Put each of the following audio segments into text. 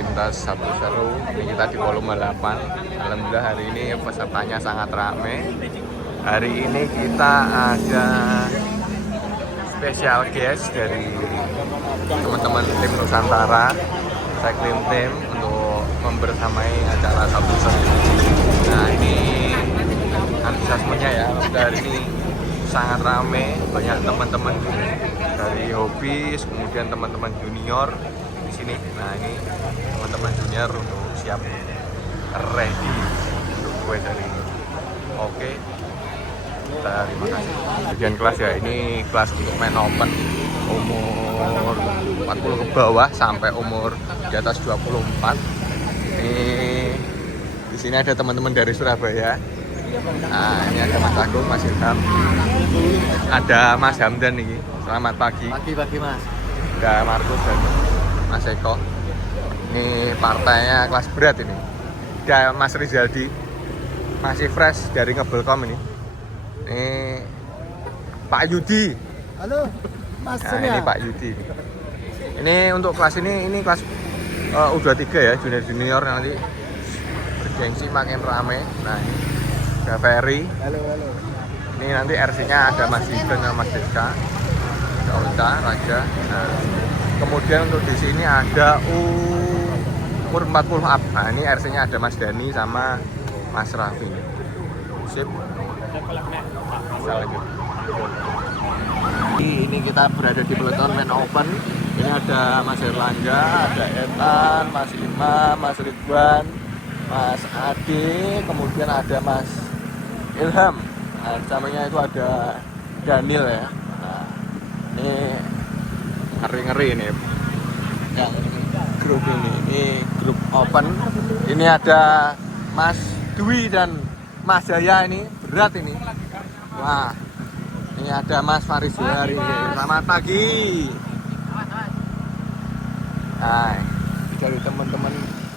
lintas satu seru. Ini kita di volume 8. Alhamdulillah hari ini pesertanya sangat ramai. Hari ini kita ada special guest dari teman-teman tim Nusantara cycling team untuk membersamai acara satu seru. Nah ini antusiasmenya ya, hari ini sangat ramai, banyak teman-teman dari hobis, kemudian teman-teman junior di sini. Nah ini teman-teman junior untuk siap ready untuk gue dari ini. Oke, terima kasih. Bagian kelas ya, ini kelas untuk main open umur 40 ke bawah sampai umur di atas 24. Ini di sini ada teman-teman dari Surabaya. Nah, ini ada Mas Agung, Mas Ilham, ada Mas Hamdan nih. Selamat pagi. Pagi Mas. Ada Markus dan Mas Eko. Ini partainya kelas berat ini. Ada Mas Rizaldi, masih fresh dari Ngebelkom ini. Ini Pak Yudi. Halo, Mas. Nah, ini Pak Yudi. Ini untuk kelas ini kelas U23 ya, junior nanti bergengsi makin rame. Nah, ini ada Ferry. Halo. Ini nanti RC-nya ada Mas Hidden sama Mas Deska, ada Ota, Raja. Nah, kemudian untuk di sini ada umur 40 up. Nah, ini RC-nya ada Mas Dani sama Mas Raffi. Sip. Bisa lanjut. Ini kita berada di peloton main open. Ini ada Mas Erlangga, ada Etan, Mas Imam, Mas Ridwan, Mas Ade, kemudian ada Mas Ilham. Nah, samanya itu ada Daniel ya. Nah, ini ngeri ini yang grup ini grup open. Ini ada Mas Dwi dan Mas Jaya, ini berat ini. Wah, ini ada Mas Faris hari ini. Selamat pagi. Nah, dari teman-teman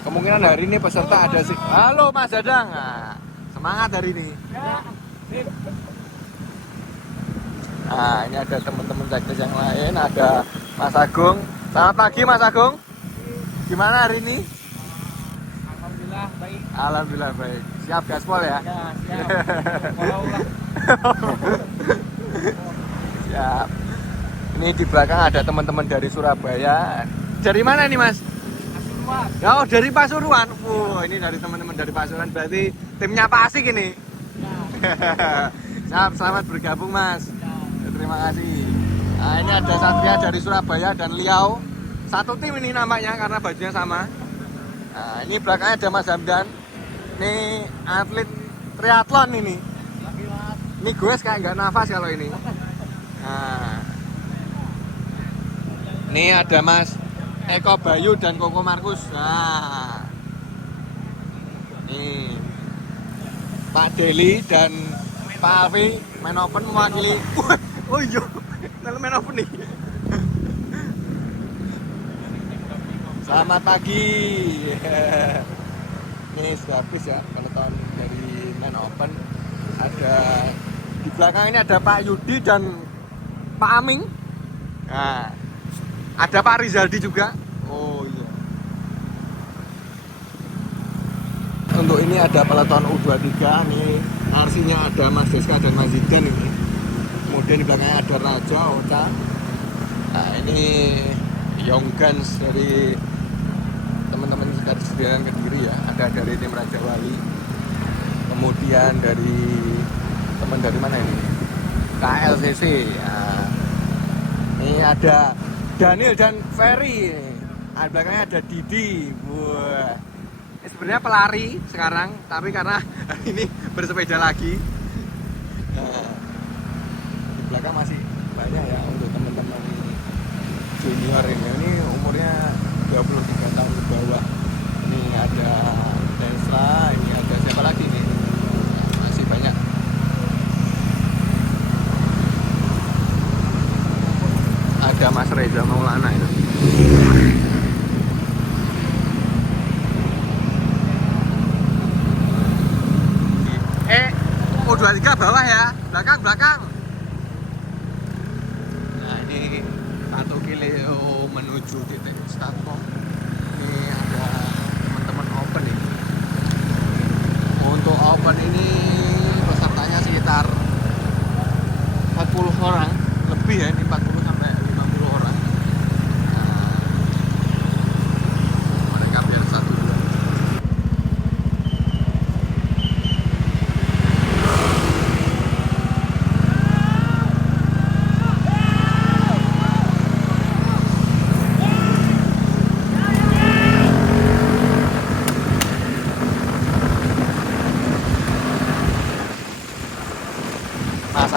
kemungkinan hari ini peserta ada sih. Halo Mas Dadang. Nah, semangat hari ini. Nah, ini ada teman-teman cyclist yang lain, ada Mas Agung. Selamat pagi Mas Agung. Gimana hari ini? Alhamdulillah baik. Alhamdulillah baik. Siap gaspol ya? Ya, siap. Siap. Ini di belakang ada teman-teman dari Surabaya. Dari mana ini Mas? Pasuruan. Oh, dari Pasuruan. Ini dari teman-teman dari Pasuruan. Berarti timnya Pak Asik ini. Siap, selamat bergabung Mas. Terima kasih. Nah, ini ada Satria dari Surabaya dan Liao. Satu tim ini namanya karena bajunya sama. Nah, ini belakangnya ada Mas Hamdan. Ini atlet triathlon ini. Ini gue kayak nggak nafas kalau ini. Nah, ini ada Mas Eko Bayu dan Koko Markus. Nah, ini Pak Deli dan Pak Alfi main open mewakili. Oh iya, main open nih. Selamat pagi. Ini sudah habis ya peloton dari main open. Ada di belakang ini ada Pak Yudi dan Pak Aming. Nah, ada Pak Rizaldi juga. Oh iya. Untuk ini ada peloton U23. Ini RC-nya ada Mas Deska dan Mas Zidan ini. Kemudian di belakangnya ada Raja, Ocha. Nah, ini Young Guns dari teman-teman dari Sediaan Kediri ya. Ada dari tim Raja Wali. Kemudian dari teman dari mana ini? KLCC. Nah, ini ada Daniel dan Ferry. Nah, di belakangnya ada Didi. Wah. Ini sebenarnya pelari sekarang, tapi karena ini bersepeda lagi. Nah, di belakang masih banyak ya untuk teman-teman junior ini. Ini umurnya 23 tahun ke bawah. Ini ada Tesla, ini ada siapa lagi nih? Masih banyak. Ada Mas Reza Maulana itu. U23 bawah ya, belakang. Nah ini 1 kilo menuju titik start. Ini ada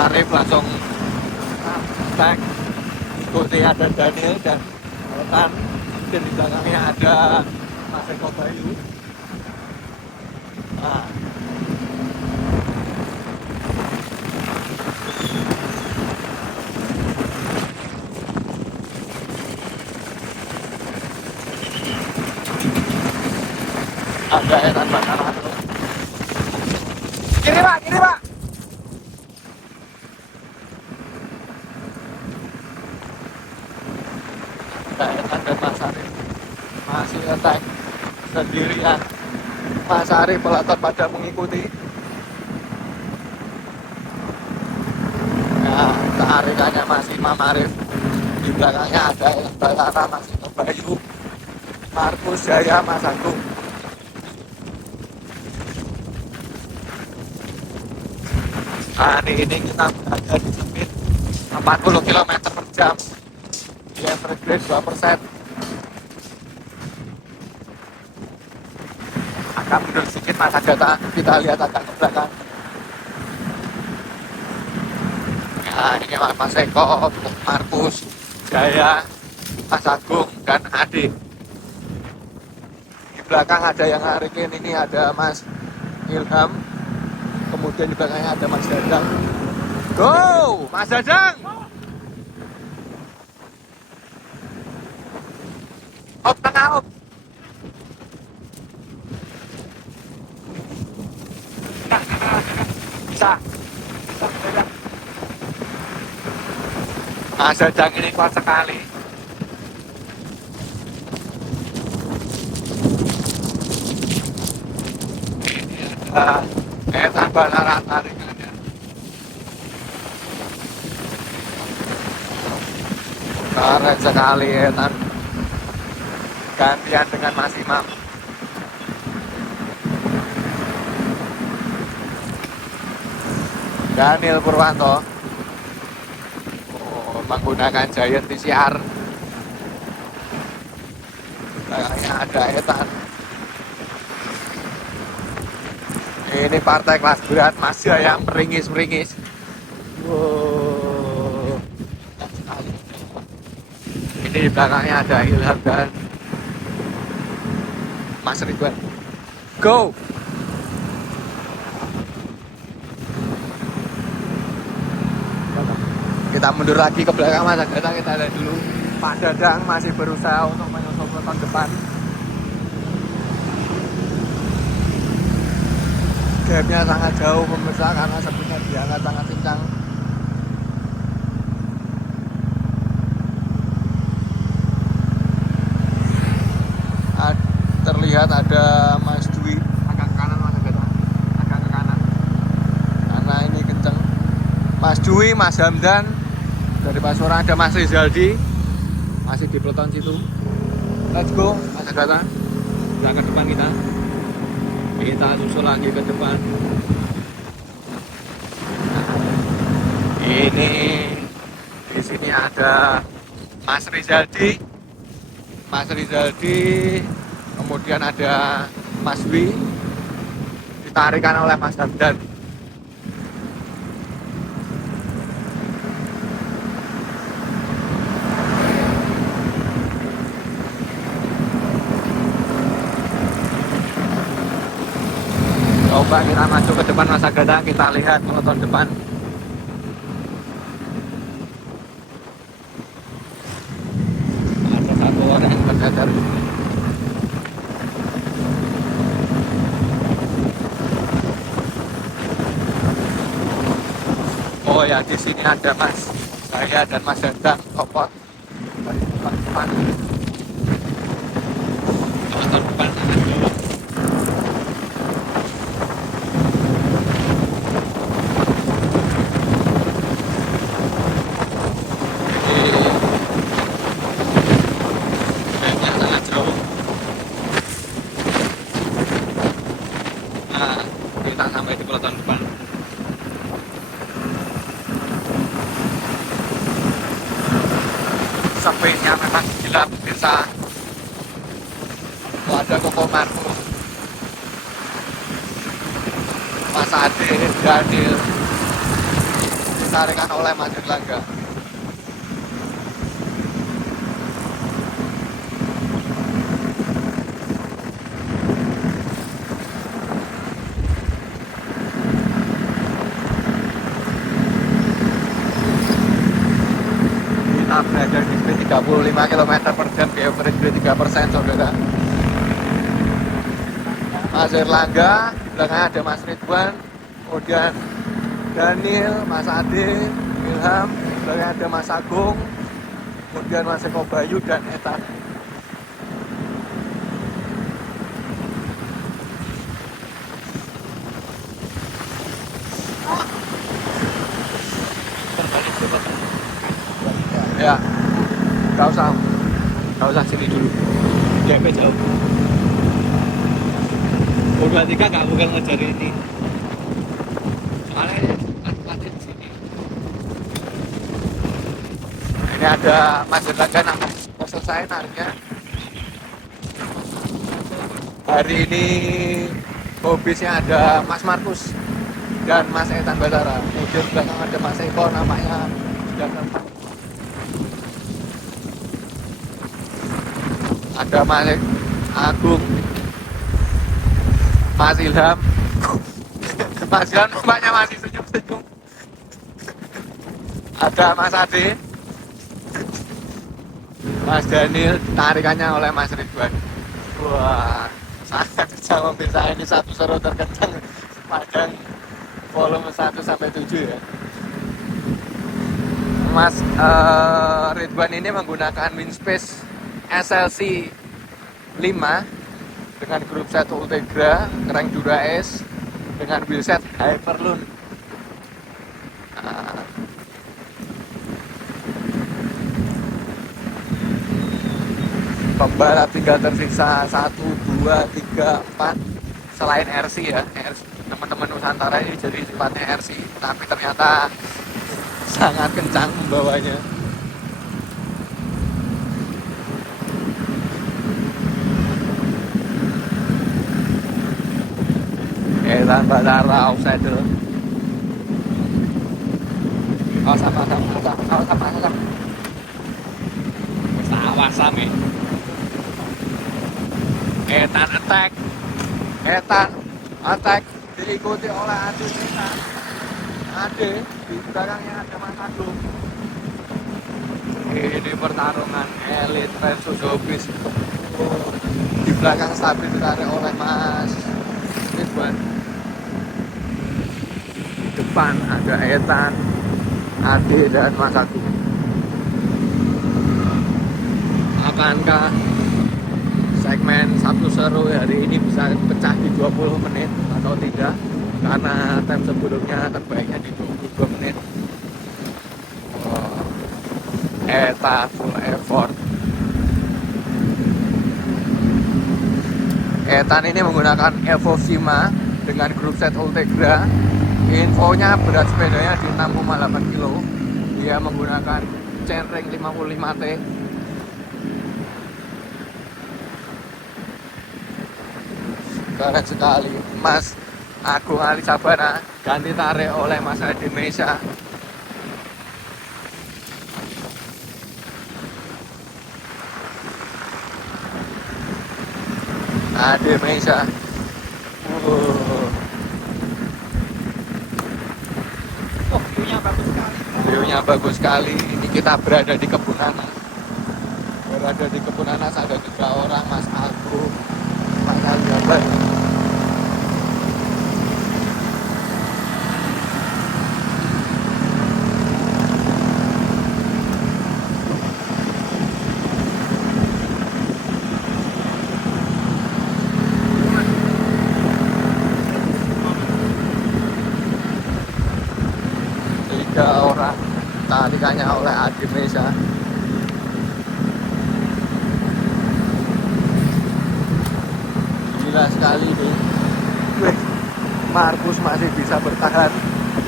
Arif langsung cek. Ikuti ada Daniel dan Otan, dan di belakangnya ada Mas Eko Bayu. Nah, ada Etan Bakaran. Kiri Pak, kiri Pak. Ada Etan dan Mas Arif masih attack sendirian. Mas Arif pelotot pada mengikuti. Nah, tarikannya masih Imam Arif. Di belakangnya ada yang Bakaran, Mas Eko Bayu, Markus Jaya, Mas Agung. Hari ini kita berada di speed 40 km per jam, di average rate 2%. Agak mundur sedikit Mas Agatha, kita lihat agak ke belakang. Nah, ini Mas Eko, Markus Jaya, Mas Agung, dan Ade. Di belakang ada yang Arikin, ini ada Mas Ilham. Kemudian di belakangnya ada Mas Dadang. Go, Mas Dadang. Op tengah op. Bisa. Mas Dadang ini kuat sekali. Ini ada Etan Bakaran tarikannya. Keren sekali Etan. Gantian dengan Mas Imam. Daniel Purwanto menggunakan Giant TCR. Belakangnya ada Etan. Ini partai kelas berat, Mas Jaya meringis-meringis. Wow. Ini di belakangnya ada Ilham dan Mas Ridwan. Go! Kita mundur lagi ke belakang Mas Agatha, kita lihat dulu. Pak Dadang masih berusaha untuk menyusul ke tahun depan. Gapnya sangat jauh pemirsa karena sebenarnya diangkat sangat kencang. Terlihat ada Mas Dwi agak ke kanan Mas Agatha, agak ke kanan karena ini kenceng. Mas Dwi, Mas Hamdan, dari Pasuruan ada Mas Rizaldi masih di peloton situ. Let's go Mas Agatha, kita ke depan kita susul lagi ke depan. Ini di sini ada Mas Rizaldi, kemudian ada Mas Wi, ditarikan oleh Mas Hamdan. Coba kita maju ke depan Mas Agatha, kita lihat peloton depan. Ada satu orang yang berdatar. Oh ya, di sini ada Mas saya dan Mas Dadang kopot dari depan. Peloton depan sangat jauh. Kita sampai di peloton depan. Sepinya memang gila pemirsa. Ada Koko Markus, Mas Ade, Daniel, ditarikan oleh Mas Erlangga. Kita berada di speed 35 km per jam, di average speed 3%, saudara. Mas Erlangga, di belakangnya ada Mas Ridwan, kemudian Daniel, Mas Ade, Ilham, di belakangnya ada Mas Agung, kemudian Mas Eko Bayu dan Etan. Ya, gak usah sini dulu. Ya, jauh. Udah 3 gak bakal ngejar ini. Soalnya latihan di sini. Ini ada Mas Erlangga nampak mau selesai nariknya. Hari ini hobisnya ada Mas Markus dan Mas Etan Basara. Kemudian belakang ada Mas Eko, namanya sudah nampak. Ada Mas Agung, Mas Ilham. Mas Ilham nampaknya masih senyum-senyum. Ada Mas Ade, Mas Daniel, tarikannya oleh Mas Ridwan. Wah, sangat kencang mobil saya ini, satu seru terkencang sepanjang volume 1 sampai 7 ya. Mas Ridwan ini menggunakan Winspace SLC 5 dengan grup set Ultegra, kereng Dura S dengan wheelset Hyperloon. Pembalap tinggal tersisa 1, 2, 3, 4 selain RC ya. Teman-teman Nusantara ini jadi sifatnya RC, tapi ternyata sangat kencang membawanya. Etan Basara outsider. Sama. Awasan nih. Etan attack diikuti oleh Ade Etan. Ade di belakangnya ada Mas Agung. Ini pertarungan elit versus hobis. Di belakang stabil ditarik oleh Mas Ridwan. Depan ada Etan, Ade dan Mas Agung. Akankah segmen satu seru hari ini bisa pecah di 20 menit atau tidak? Karena time sebelumnya terbaiknya di 22 menit. Eta full effort. Etan ini menggunakan Evo Sima dengan grup set Ultegra. Infonya berat sepedanya di 6,8 kg. Dia menggunakan chainring 55T. Keren sekali. Mas Agung Ali Sabana ganti tarik oleh Mas Adi Meisa. Adi Meisa. View-nya bagus sekali. View-nya bagus sekali. Ini kita berada di kebun nanas. Berada di kebun nanas ada 3 orang, Mas Agung, Mas Aljabar. Tarikannya oleh Adi Meisa. Gila sekali nih. Markus masih bisa bertahan.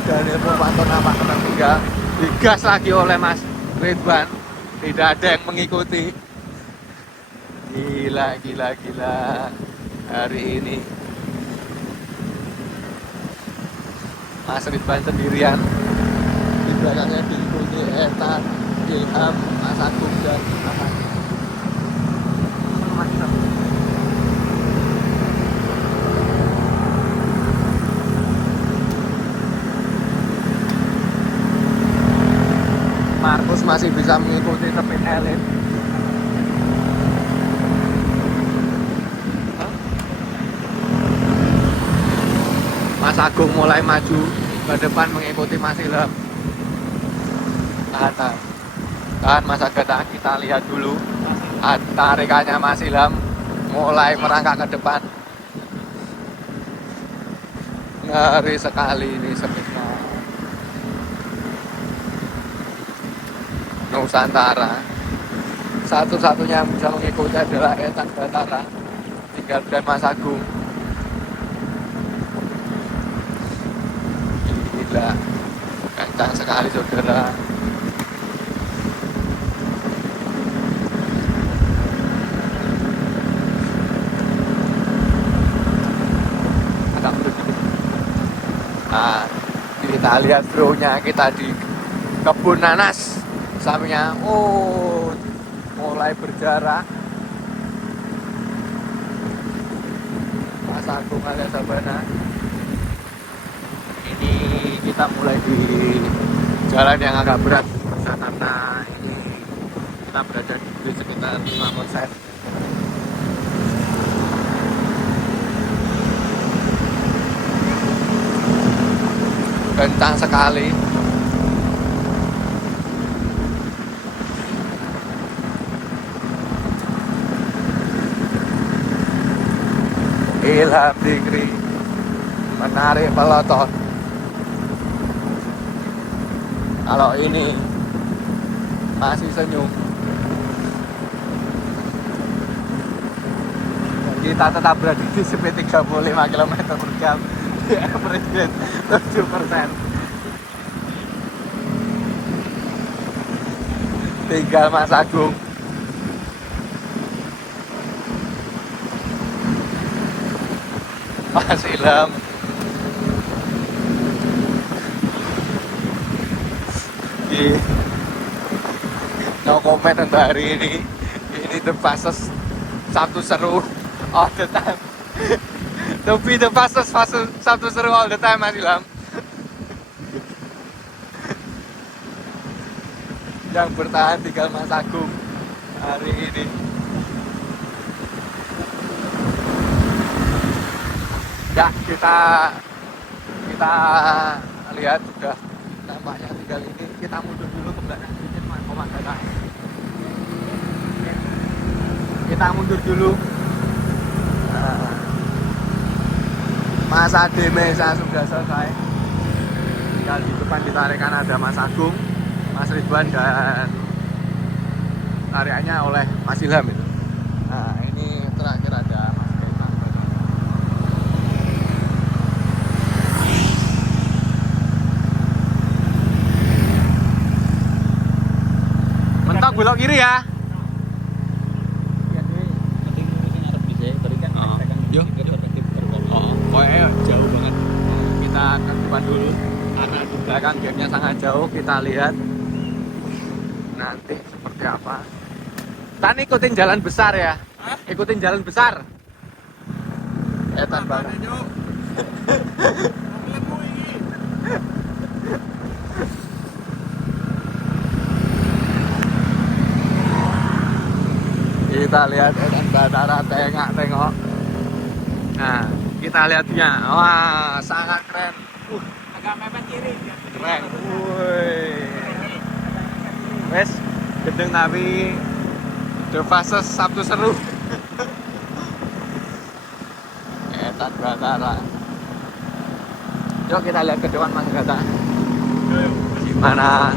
Daniel Purwanto nampak ketiga. Digas lagi oleh Mas Ridwan. Tidak ada yang mengikuti. Gila. Hari ini Mas Ridwan sendirian. Di belakangnya diikuti Ethan, Ilham, Mas Agung dan Ahmad. Mantap. Markus masih bisa mengikuti tepin elit. Mas Agung mulai maju ke depan mengikuti Mas Ilham. Tahan Mas Agatha, kita lihat dulu tarikannya Mas Ilham mulai merangkak ke depan. Ngeri sekali ini sebenarnya. Nusantara satu-satunya yang bisa mengikuti adalah Ethan Batara, tinggal dan Mas Agung. Gila, kencang sekali saudara. Nah, kita lihat bro-nya kita di kebun nanas. Sampingnya, oh, mulai berjarak. Mas Agung alias Sabana. Ini kita mulai di jalan yang agak berat karena ini kita berada di sekitar 5%. Kencang sekali. Ilham Dikri menarik peloton. Kalau ini masih senyum. Kita tetap berada di speed 35 km per jam. Di average rate 7%. Tinggal Mas Agung. Mas Ilham. No comment untuk hari ini. Ini the fastest Sabtu seru all the time. To be the fastest Sabtu seru all the time, Mas Ilham. Yang bertahan tinggal Mas Agung hari ini. Ya, kita lihat sudah nampaknya tinggal ini. Kita mundur dulu ke belakang sedikit, Mas Komandana. Kita mundur dulu. Masa Demesa sudah selesai. Tinggal di depan ditarikan ada Mas Agung, Mas Ridwan, dan tarikannya oleh Mas Ilham itu. Nah, ini terakhir ada Mas Kaitan. Mentok belok kiri ya. Jauh banget. Kita ke depan dulu karena di belakang gapnya sangat jauh. Kita lihat nanti seperti apa. Tani ikutin jalan besar ya. Hah? Ikutin jalan besar. Etan banget. Kita lihat Etan Batara tengok. Nah, kita lihatnya. Wah, sangat keren. Agak mepet kiri. Keren. Wes, gedeng tapi the fastest Sabtu seru. Etan Batara. Yuk kita lihat ke depan Mas Gata. Gimana?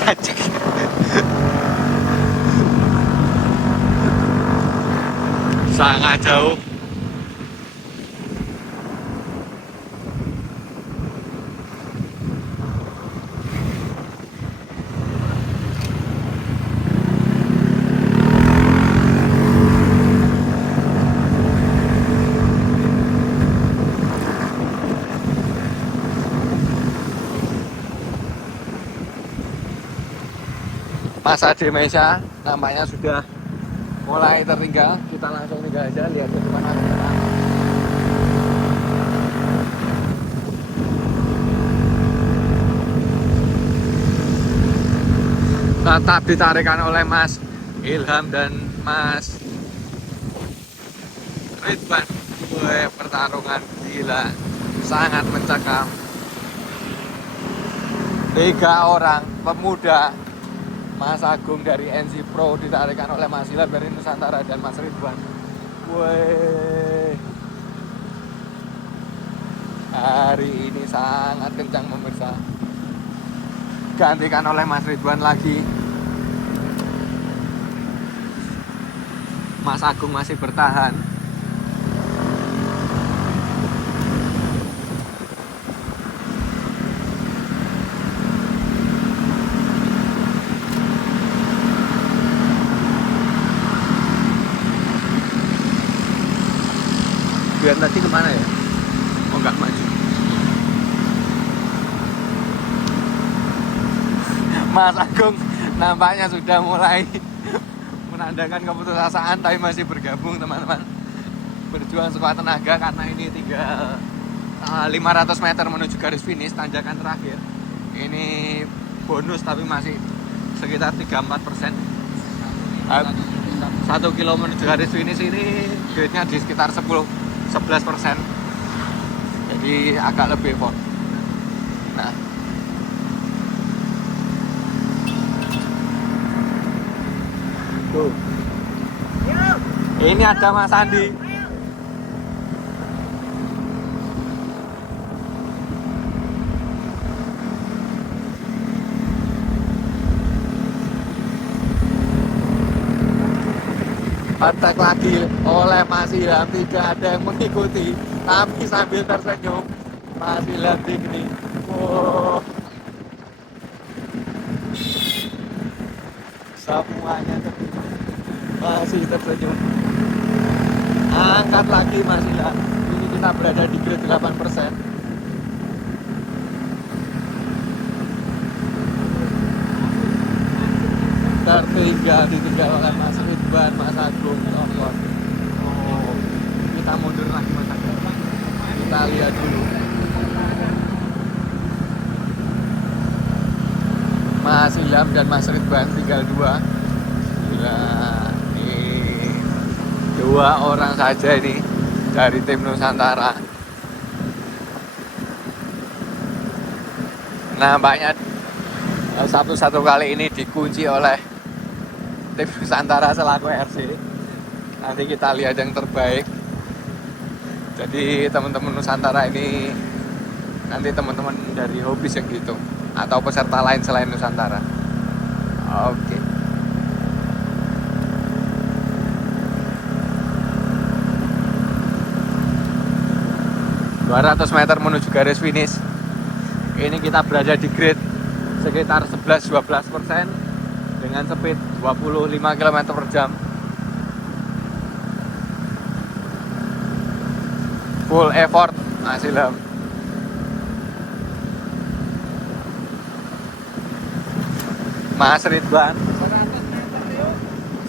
Cacik. Sangat jauh. Mas Ade Mesa nampaknya sudah mulai tertinggal. Kita langsung tinggal aja, lihat ke depan ada apa. Tetap ditarikan oleh Mas Ilham dan Mas Ridwan. Wih, pertarungan gila, sangat mencekam. 3 orang pemuda, Mas Agung dari NC Pro ditarikan oleh Mas Ilham dari Nusantara dan Mas Ridwan. Wih, hari ini sangat kencang pemirsa. Gantikan oleh Mas Ridwan lagi. Mas Agung masih bertahan. Biar tadi kemana ya? Oh, nggak maju. Mas Agung nampaknya sudah mulai menandakan keputusasaan, tapi masih bergabung teman-teman. Berjuang sekuat tenaga karena ini tinggal 500 meter menuju garis finish tanjakan terakhir. Ini bonus tapi masih sekitar 3-4%. 1 kilo menuju garis finish ini grade-nya di sekitar 11%. Jadi agak lebih effort. Nah, tuh. Ini ada Mas Andi. Attack lagi oleh Mas Ilham, tidak ada yang mengikuti, tapi sambil tersenyum Mas Ilham ini. Wow. Semuanya masih tersenyum. Angkat lagi Mas Ilham. Ini kita berada di grade 8%. Ditinggal oleh Mas Ridwan, Mas Agung. Oh, kita mundur lagi Mas Agung. Kita lihat dulu. Mas Ilham dan Mas Ridwan tinggal 2. Ini 2 orang saja ini dari tim Nusantara. Nampaknya satu kali ini dikunci oleh tim Nusantara selaku RC. Nanti kita lihat yang terbaik. Jadi teman-teman Nusantara ini nanti teman-teman dari Hobis yang gitu atau peserta lain selain Nusantara. Oke. Okay. 200 meter menuju garis finish. Ini kita berada di grade sekitar 11-12% dengan speed 25 km per jam. Full effort Mas Ilham. Mas Ridwan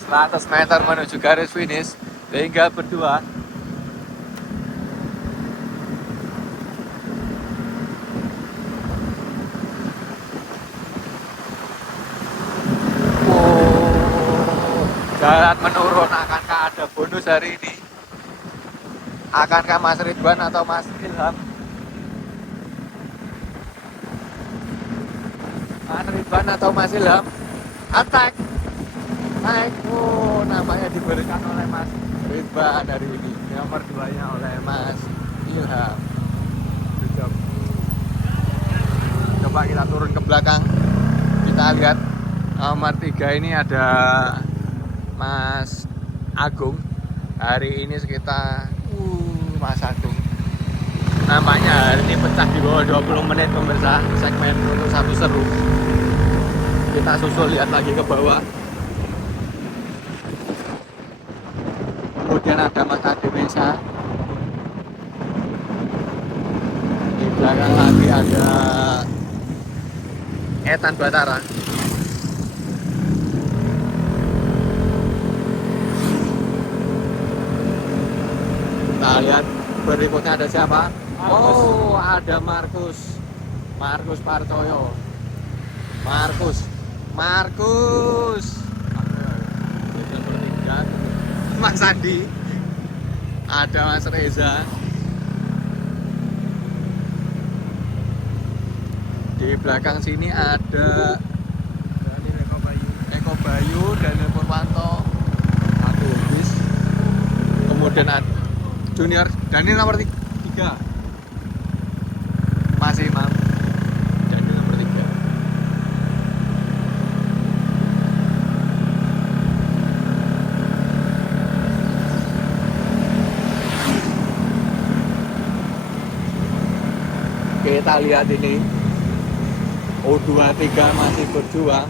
100 meter menuju garis finish, tinggal berdua. Jalan menurun, akankah ada bonus hari ini? Akankah Mas Ridwan atau Mas Ilham? Mas Ridwan atau Mas Ilham? Attack! Naik, oh, namanya diberikan oleh Mas Ridwan hari ini. Nomor 2-nya oleh Mas Ilham. Coba kita turun ke belakang. Kita lihat nomor 3 ini ada Mas Agung. Hari ini sekitar Mas Agung nampaknya hari ini pecah di bawah 20 menit pemirsa segmen untuk satu seru. Kita susul lihat lagi ke bawah. Kemudian ada Mas Ade Mesa. Di belakang lagi ada Ethan Batara. Kita lihat berikutnya ada siapa? Markus. Oh, ada Markus. Markus Partoyo. Markus. Mas Andi. Ada Mas Reza. Di belakang sini ada Eko Bayu, Daniel Purwanto, satu bis. Kemudian ada Junior Daniel nomor 3. Masih Imam. Daniel nomor 3. Kita lihat ini U23 masih berjuang.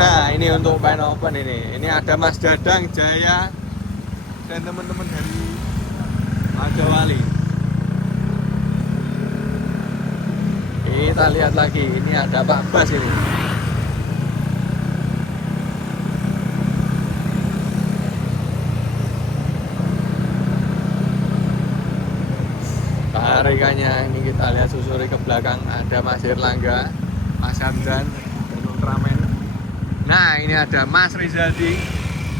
Nah, ini untuk Pen Open ini. Ini ada Mas Dadang Jaya dan teman-teman dari Majawali. Kita lihat lagi, ini ada Pak Bas ini. Tarikannya ini kita lihat susuri ke belakang ada Mas Herlangga, Mas Hamdan, dan Ultraman. Nah, ini ada Mas Rizaldi.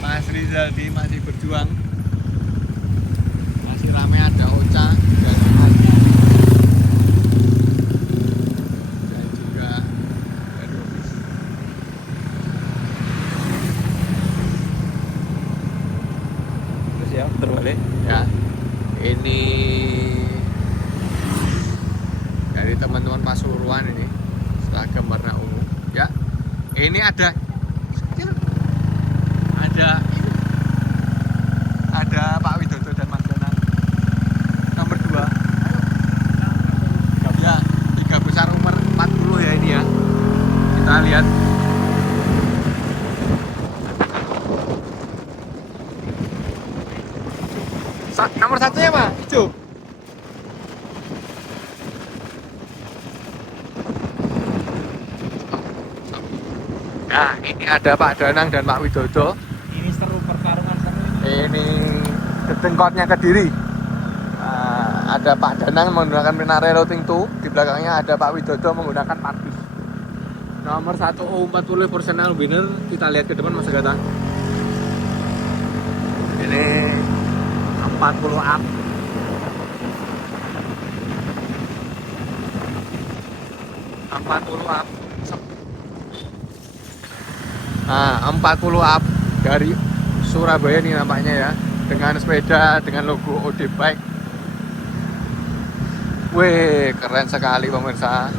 Mas Rizaldi masih berjuang. Masih ramai ada Ocha dan Adi. Dan juga Edobis. Terus ya, terbalik. Ya. Ini dari teman-teman Pasuruan ini seragam warna ungu. Ya. Ini ada Pak Widodo dan Mas Danang nomor 2. Ya, 3 besar umur 40 ya ini ya. Kita lihat. Nomor 1 ya Pak, hijau. Nah, ini ada Pak Danang dan Pak Widodo. Ini seru, pertarungan seru. Ini Kedengkotnya Kediri. Nah, ada Pak Danang menggunakan Pinare Routing 2. Di belakangnya ada Pak Widodo menggunakan Parbis. Nomor 1 U40 personal winner. Kita lihat ke depan Mas Gata. Ini 40 up. Nah, 40 up dari Surabaya nih nampaknya ya, dengan sepeda dengan logo OD Bike. Wih, keren sekali pemirsa.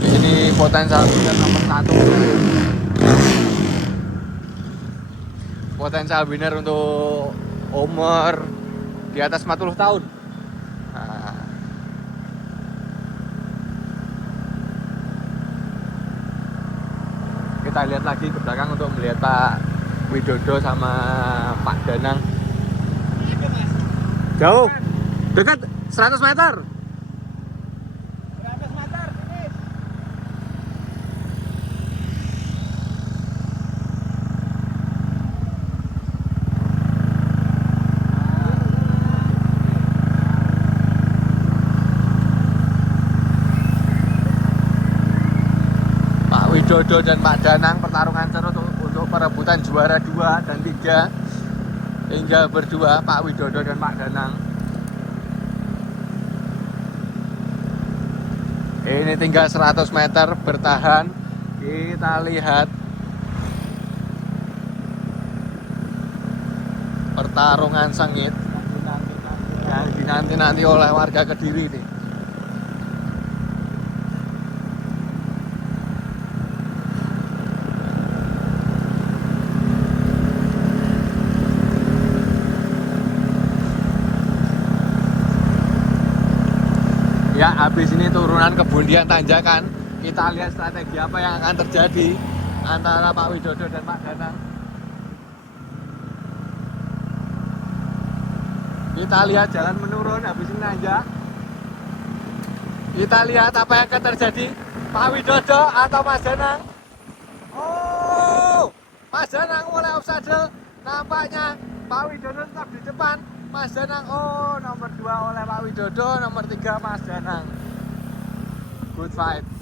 Ini potensial winner nomor 1. Potensial winner untuk umur di atas 40 tahun. Nah, kita lihat lagi ke belakang untuk melihat Pak Widodo sama Pak Danang. Jauh, dekat 100 meter. 100 meter, finish. Pak Widodo dan Pak Danang pertarungan seru untuk perebutan juara 2 dan 3. Tinggal berdua Pak Widodo dan Pak Danang. Ini tinggal 100 meter bertahan. Kita lihat pertarungan sengit yang dinanti-nanti oleh warga Kediri nih. Ya, habis ini turunan kebundian tanjakan. Kita lihat strategi apa yang akan terjadi antara Pak Widodo dan Pak Danang. Kita lihat jalan menurun habis ini nanjak. Kita lihat apa yang akan terjadi. Pak Widodo atau Mas Danang. Oh, Mas Danang mulai offside. Nampaknya Pak Widodo tetap di depan. Mas Danang, oh nomor 2 oleh Pak Widodo, nomor 3 Mas Danang. Good fight.